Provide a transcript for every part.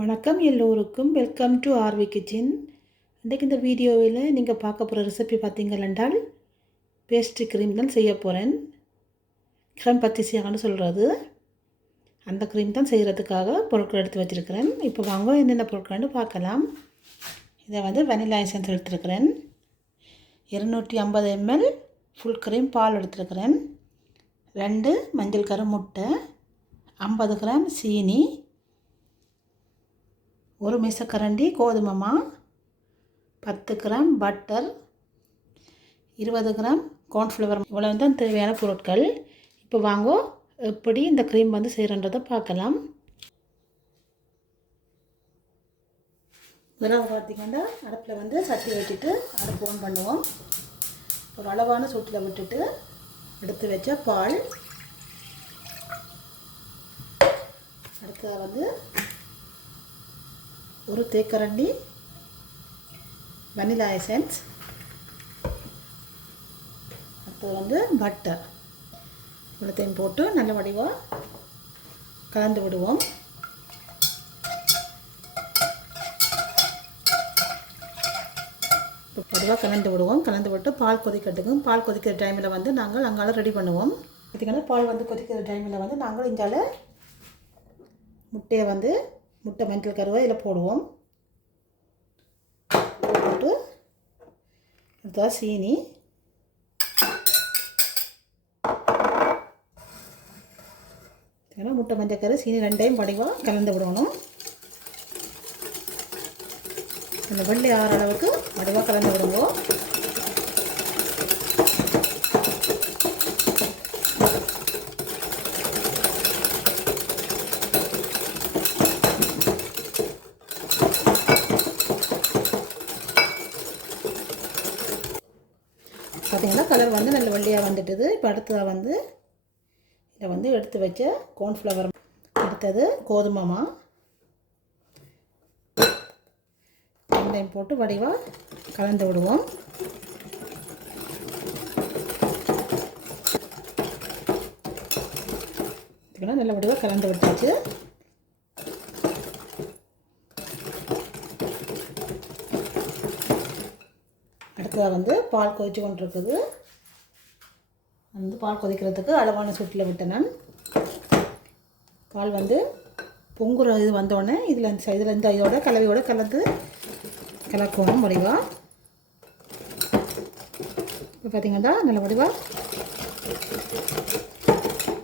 வணக்கம் எல்லோருக்கும் welcome to RV kitchen. இன்றைக்கு இந்த வீடியோவில் நீங்கள் பார்க்க போகிற ரெசிபி பார்த்தீங்கள் என்றால் பேஸ்ட்ரி க்ரீம் தான் செய்ய போகிறேன். க்ரீம் பத்திசியான்னு சொல்கிறது. அந்த க்ரீம் தான் செய்கிறதுக்காக பொருட்கள் எடுத்து வச்சுருக்கிறேன். இப்போ வாங்க என்னென்ன பொருட்கள்னு பார்க்கலாம். இதை வந்து வெனிலா எசன்ஸ் எடுத்துருக்கிறேன். 250 ml ஃபுல் க்ரீம் பால் எடுத்துருக்கிறேன். 2 மஞ்சள் கரு முட்டை, 50 கிராம் சீனி, ஒரு மேசக்கரண்டி கோதுமை மா, 10 கிராம் பட்டர், 20 கிராம் கார்ன்ஃப்ளவர். இவ்வளவு தான் தேவையான பொருட்கள். இப்போ வாங்க எப்படி இந்த க்ரீம் வந்து செய்கிறன்றதை பார்க்கலாம். முதலாவது பார்த்திங்கன்னா அடுப்பில் வந்து சட்டி வச்சுட்டு அடுப்பு ஆன் பண்ணுவோம். ஒரு அளவான சூட்டில் விட்டுட்டு எடுத்து வச்ச பால், அடுத்ததாக வந்து ஒரு தேக்கரண்டி வனிலா எசன்ஸ், அடுத்தது வந்து பட்டர், இவ்வளோத்தையும் போட்டு நல்ல வடிவாக கலந்து விடுவோம். இப்போ வடிவாக கலந்து விட்டு பால் கொதிக்கட்டுக்கும். பால் கொதிக்கிற டைமில் வந்து நாங்கள் அங்கால ரெடி பண்ணுவோம். பார்த்திங்கன்னா பால் வந்து கொதிக்கிற டைமில் வந்து நாங்கள் இங்கால முட்டையை வந்து முட்டை மஞ்சள் கருவை இதில் போடுவோம். போட்டு அடுத்ததாக சீனி, முட்டை மஞ்சள் கரு சீனி ரெண்டையும் வடிவாக கலந்து விடணும். அந்த வெள்ளை ஆற அளவுக்கு வடிவாக கலந்து விடுவோம். பார்த்திங்கன்னா கலர் வந்து நல்ல வெள்ளையாக வந்துட்டுது. இப்போ அடுத்ததாக வந்து இதை வந்து எடுத்து வச்ச கார்ன்ஃப்ளவர், அடுத்தது கோதுமை மா, ரெண்டையும் போட்டு வடிவாக கலந்து விடுவோம். நல்ல வடிவாக கலந்து விட்டாச்சு. அடுத்ததாக வந்து பால் கொதிச்சு கொண்டு இருக்குது. வந்து பால் கொதிக்கிறதுக்கு அளவான சூட்டில் விட்டேன் நான். பால் வந்து பொங்குற இது வந்தோடனே இதில் இந்த இதோட கலவையோடு கலக்கணும் வடிவாக. இப்போ பார்த்திங்கன்னா நல்ல வடிவாக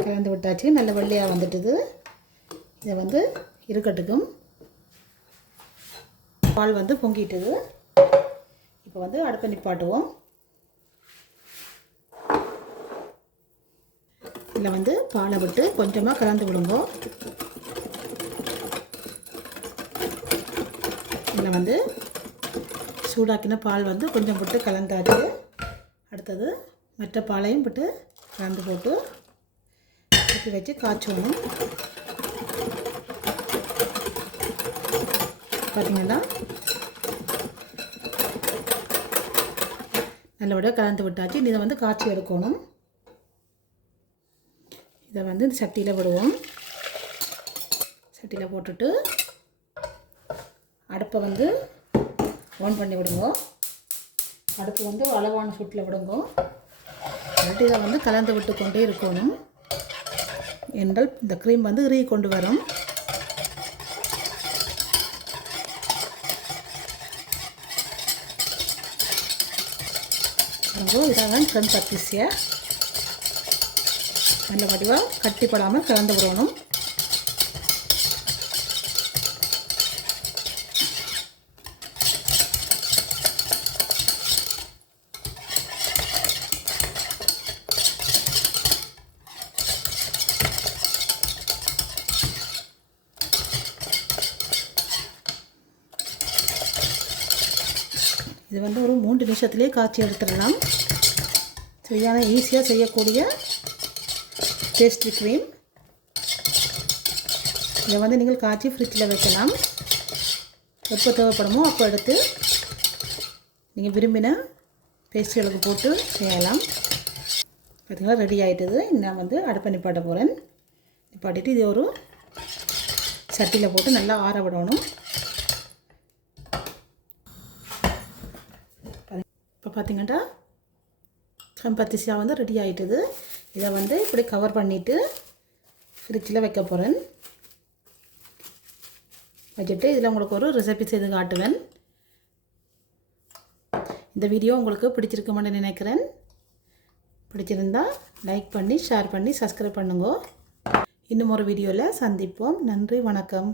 கலந்து விட்டாச்சு. நல்ல வெள்ளையாக வந்துட்டுது. இதை வந்து இருக்கட்டுக்கும். பால் வந்து பொங்கிட்டுது. இப்போ வந்து அடுப்பை நிப்பாட்டுவோம். இதில் வந்து பாலை விட்டு கொஞ்சமாக கலந்து விடுங்க. இதில் வந்து சூடாக்கின பால் வந்து கொஞ்சம் போட்டு கலந்தாச்சு. அடுத்தது மற்ற பாலையும் போட்டு கலந்து போட்டு ஊற்றி வச்சு காய்ச்சணும். பார்த்திங்கன்னா நல்லபடியாக கலந்து விட்டாச்சு. இதை வந்து காய்ச்சி எடுக்கணும். இதை வந்து இந்த சட்டியில் விடுவோம். சட்டியில் போட்டுட்டு அடுப்பை வந்து ஆன் பண்ணி விடுங்க. அடுப்பு வந்து அளவான சூட்டில் விடுங்க. அடுத்து இதை வந்து கலந்து விட்டு கொண்டே இருக்கணும். என்றால் இந்த க்ரீம் வந்து இறுகி கொண்டு வரும். இதான் க்ரீம் பத்திசியா. நல்ல வடிவாக கட்டிப்படாமல் கலந்து விடணும். இது வந்து ஒரு 3 நிமிஷத்துலேயே காய்ச்சி எடுத்துடலாம். சரியான ஈஸியாக செய்யக்கூடிய பேஸ்ட்ரி க்ரீம். இதை வந்து நீங்கள் காய்ச்சி ஃப்ரிட்ஜில் வைக்கலாம். எப்போ தேவைப்படுமோ அப்போ எடுத்து நீங்கள் விரும்பின பேஸ்ட்ரிகளுக்கு போட்டு செய்யலாம். பார்த்திங்கன்னா ரெடி ஆகிட்டுது. நான் வந்து அடுப்பை நிப்பாட்ட போகிறேன். நிப்பாட்டிட்டு இது ஒரு சட்டியில் போட்டு நல்லா ஆற விடணும். இப்போ பார்த்தீங்கன்னா க்ரம் பத்திசியா வந்து ரெடி ஆகிட்டுது. இதை வந்து இப்படி கவர் பண்ணிவிட்டு ஃப்ரிட்ஜில் வைக்க போகிறேன். வச்சுட்டு இதில் உங்களுக்கு ஒரு ரெசிபி செய்து காட்டுவேன். இந்த வீடியோ உங்களுக்கு பிடிச்சிருக்குமென்னு நினைக்கிறேன். பிடிச்சிருந்தா லைக் பண்ணி ஷேர் பண்ணி சப்ஸ்கிரைப் பண்ணுங்க. இன்னும் ஒரு வீடியோவில் சந்திப்போம். நன்றி, வணக்கம்.